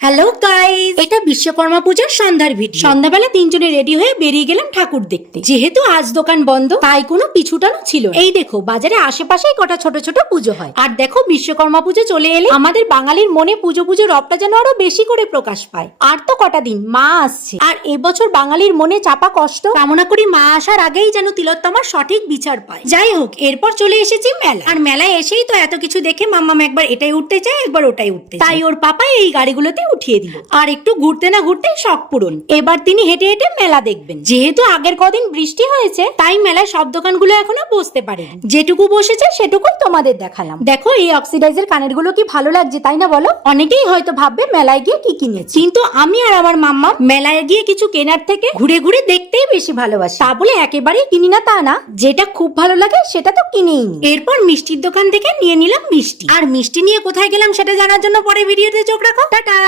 Hello guys, এটা বিশ্বকর্মা পূজার সন্ধ্যার ভিডিও। সন্ধ্যাবেলা তিনজনে রেডি হয়ে বেরিয়ে গেলাম ঠাকুর দেখতে। যেহেতু আজ দোকান বন্ধ, তাই কোনো পিছুটানো ছিল না। এই দেখো, বাজারে আশেপাশেই কটা ছোট ছোট পুজো হয়। আর দেখো, বিশ্বকর্মা পুজো চলে এলে আমাদের বাঙালির মনে পুজো পুজো রবটা যেন আরো বেশি করে প্রকাশ পায়। আর তো কটা দিন, মা আসছে। আর এবছর বাঙালির মনে চাপা কষ্ট কামনা করি মা আসার আগেই যেন তিলোত্তমার সঠিক বিচার পায়। যাই হোক, এরপর চলে এসেছি মেলা। আর মেলায় এসেই তো এত কিছু দেখে মাম্মাম একবার এটাই উঠতে চায়, একবার ওটাই উঠতে চায়। তাই ওর পাপা এই গাড়িগুলোতে উঠিয়ে দিল। আর একটু ঘুরতে না ঘুরতে শখ পূরণ। এবার তিনি হেঁটে হেঁটে মেলা দেখবেন। যেহেতু আগের কদিন বৃষ্টি হয়েছে, তাই মেলায় সব দোকানগুলো এখনো বসতে পারে। যেটুকু বসেছে সেটুকুই তোমাদের দেখালাম। দেখো, এই অক্সিডাইজের কানের গুলো কি ভালো লাগছে, তাই না বলো? অনেকেই হয়তো ভাববে মেলায় গিয়ে কি কিনেছে, কিন্তু আমি আর আমার মাম্মা মেলায় গিয়ে কিছু কেনার থেকে ঘুরে ঘুরে দেখতেই বেশি ভালোবাসি। তা বলে একেবারেই কিনি না তা না, যেটা খুব ভালো লাগে সেটা তো কিনেই নি। এরপর মিষ্টির দোকান থেকে নিয়ে নিলাম মিষ্টি। আর মিষ্টি নিয়ে কোথায় গেলাম সেটা জানার জন্য পরে ভিডিওতে চোখ রাখো। টাটা।